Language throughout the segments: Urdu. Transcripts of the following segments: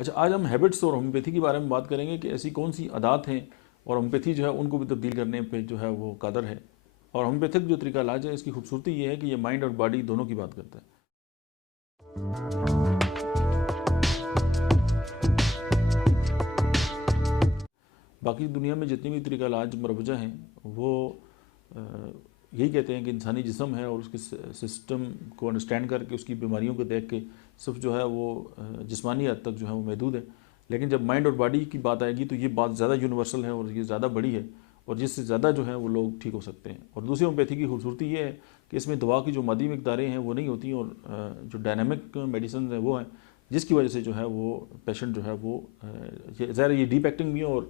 اچھا، آج ہم ہیبٹس اور ہومیوپیتھی کے بارے میں بات کریں گے کہ ایسی کون سی عادات ہیں اور ہومیوپیتھی جو ہے ان کو بھی تبدیل کرنے پہ جو ہے وہ قادر ہے. اور ہومیوپیتھک جو طریقہ علاج ہے اس کی خوبصورتی یہ ہے کہ یہ مائنڈ اور باڈی دونوں کی بات کرتا ہے. باقی دنیا میں جتنی بھی طریقہ علاج مروجہ ہیں وہ یہی کہتے ہیں کہ انسانی جسم ہے اور اس کے سسٹم کو انڈرسٹینڈ کر کے اس کی بیماریوں کو دیکھ کے صرف جو ہے وہ جسمانی حد تک جو ہے وہ محدود ہے. لیکن جب مائنڈ اور باڈی کی بات آئے گی تو یہ بات زیادہ یونیورسل ہے اور یہ زیادہ بڑی ہے اور جس سے زیادہ جو ہے وہ لوگ ٹھیک ہو سکتے ہیں. اور دوسری ہومیوپیتھی کی خوبصورتی یہ ہے کہ اس میں دوا کی جو مادی مقداریں ہیں وہ نہیں ہوتی اور جو ڈائنامک میڈیسنز ہیں وہ ہیں جس کی وجہ سے جو ہے وہ پیشنٹ جو ہے وہ ظاہر یہ ڈیپ ایکٹنگ بھی ہے اور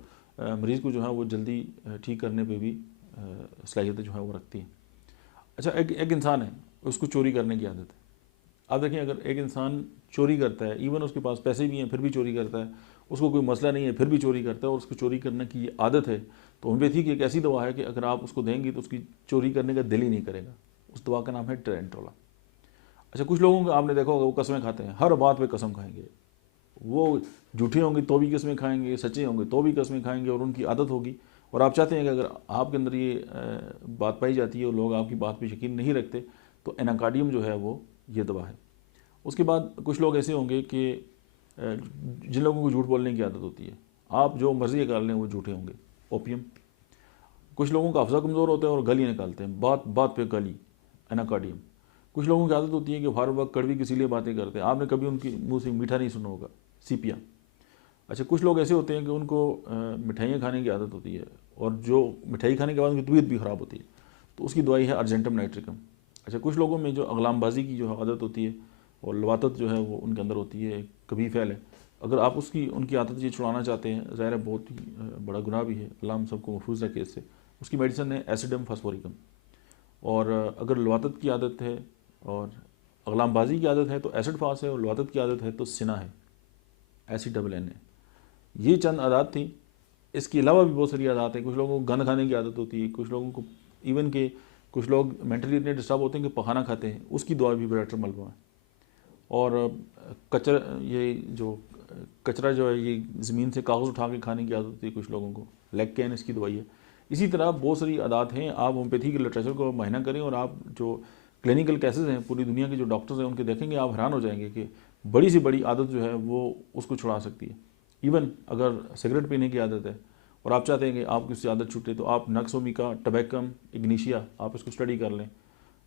مریض کو جو ہے وہ جلدی ٹھیک کرنے پہ بھی صلاحیت جو ہے وہ رکھتی ہیں. اچھا، ایک انسان ہے اس کو چوری کرنے کی عادت ہے. آپ دیکھیں اگر ایک انسان چوری کرتا ہے، ایون اس کے پاس پیسے بھی ہیں پھر بھی چوری کرتا ہے، اس کو کوئی مسئلہ نہیں ہے پھر بھی چوری کرتا ہے اور اس کو چوری کرنے کی یہ عادت ہے، تو ہومیوپیتھی کی ایک ایسی دوا ہے کہ اگر آپ اس کو دیں گی تو اس کی چوری کرنے کا دل ہی نہیں کرے گا. اس دوا کا نام ہے ٹرینٹولا. اچھا، کچھ لوگوں کو آپ نے دیکھا ہوگا وہ قسمیں کھاتے ہیں، ہر بات پہ قسم کھائیں گے. وہ جھوٹے ہوں گے تو بھی قسمیں کھائیں گے، سچے ہوں گے تو بھی قسمیں کھائیں گے اور ان کی عادت ہوگی. اور آپ چاہتے ہیں کہ اگر آپ کے اندر یہ بات پائی جاتی ہے اور لوگ آپ کی بات پہ یقین نہیں رکھتے تو ایناکارڈیم جو ہے وہ یہ دوا ہے. اس کے بعد کچھ لوگ ایسے ہوں گے کہ جن لوگوں کو جھوٹ بولنے کی عادت ہوتی ہے، آپ جو مرضی نکال لیں وہ جھوٹے ہوں گے. اوپیم. کچھ لوگوں کا حافظہ کمزور ہوتا ہے اور گالی نکالتے ہیں، بات بات پہ گالی، ایناکارڈیم. کچھ لوگوں کی عادت ہوتی ہے کہ ہر وقت کڑوی کسی لیے باتیں کرتے ہیں، آپ نے کبھی ان کی منہ سے میٹھا نہیں سنا ہوگا، سیپیا. اچھا، کچھ لوگ ایسے ہوتے ہیں کہ ان کو مٹھائیاں کھانے کی عادت ہوتی ہے اور جو مٹھائی کھانے کے بعد ان کی طبیعت بھی خراب ہوتی ہے تو اس کی دوائی ہے ارجنٹم نائٹریکم. اچھا، کچھ لوگوں میں جو اغلام بازی کی جو عادت ہوتی ہے اور لواطت جو ہے وہ ان کے اندر ہوتی ہے، کبھی فعل ہے. اگر آپ ان کی عادت یہ چھڑانا چاہتے ہیں، ظاہر ہے بہت ہی بڑا گناہ بھی ہے، اللہ ہم سب کو محفوظ رکھے اس سے. اس کی میڈیسن ہے ایسیڈم فاسفوریکم. اور اگر لواطت کی عادت ہے اور اغلام بازی کی عادت ہے تو ایسڈ فاس ہے اور لواطت کی عادت ہے تو سنا ہے، ایسڈ ڈبل این ہے. یہ چند عادات تھیں. اس کے علاوہ بھی بہت ساری عادات ہیں. کچھ لوگوں کو گند کھانے کی عادت ہوتی ہے، کچھ لوگوں کو ایون کہ کچھ لوگ مینٹلی اتنے ڈسٹرب ہوتے ہیں کہ پخانہ کھاتے ہیں، اس کی دعا بھی بیٹر ملبہ ہے. اور کچرا جو ہے یہ زمین سے کاغذ اٹھا کے کھانے کی عادت ہوتی ہے کچھ لوگوں کو، لیگ کین اس کی دوائی ہے. اسی طرح بہت ساری عادات ہیں. آپ ہومیوپیتھی کے لٹریچر کو معائنہ کریں اور آپ جو کلینکل کیسز ہیں پوری دنیا کے جو ڈاکٹرز ہیں ان کے دیکھیں گے، آپ حیران ہو جائیں گے کہ بڑی سے بڑی عادت جو ہے وہ اس کو چھڑا سکتی ہے. ایون اگر سگریٹ پینے کی عادت ہے اور آپ چاہتے ہیں کہ آپ کی اس سے عادت چھوٹے تو آپ نکسومیکا ٹبیکم اگنیشیا آپ اس کو اسٹڈی کر لیں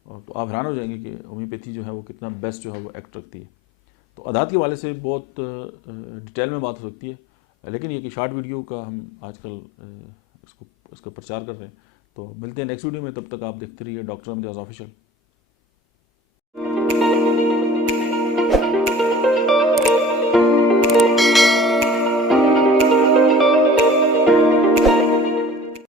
اور تو آپ حیران ہو جائیں گے کہ ہومیوپیتھی جو ہے وہ کتنا بیسٹ جو ہے وہ ایکٹ رکھتی ہے. تو عادات کے حوالے سے بہت ڈیٹیل میں بات ہو سکتی ہے، لیکن یہ کہ شارٹ ویڈیو کا ہم آج کل اس کا پرچار کر رہے ہیں. تو ملتے ہیں نیکسٹ ویڈیو میں، تب تک آپ دیکھتے رہیے ڈاکٹر امجاز آفیشیل.